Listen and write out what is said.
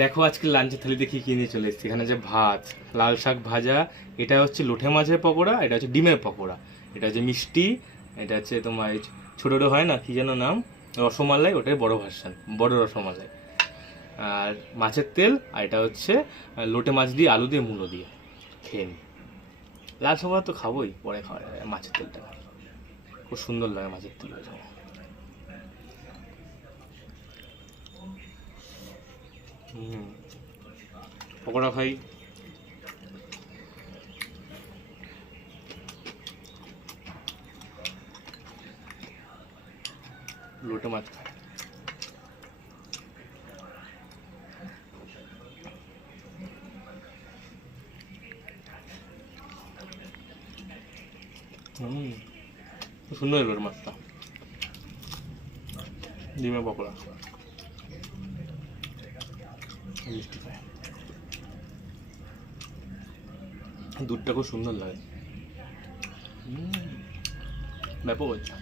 দেখো আজকে লাঞ্চের থালিতে কি কিনে চলে এসেছি। এখানে যে ভাত, লাল শাক ভাজা, এটা হচ্ছে লোটে মাছের পকোড়া, এটা হচ্ছে ডিমের পকোড়া, এটা হচ্ছে মিষ্টি, এটা হচ্ছে তোমার এই ছোটো ছোটো হয় না কি যেন নাম, রসমালাই, ওটাই বড় ভার্সান, বড় রসমালাই। আর মাছের তেল, আর এটা হচ্ছে লোটে মাছ দিয়ে আলু দিয়ে মূলো দিয়ে। খেয়ে নি। লাল শাক ভাজা তো খাবোই, পরে খাওয়া যাবে। মাছের তেলটা খুব সুন্দর লাগে মাছের তেল। হুম, পকোড়া খাই। লোটে মাছ খাই। হুম, খুব সুন্দর লোটে মাছটা। ডিমের পকোড়া, মিষ্টি খাই। দুধটা খুব সুন্দর লাগে। ব্যাপক হচ্ছে।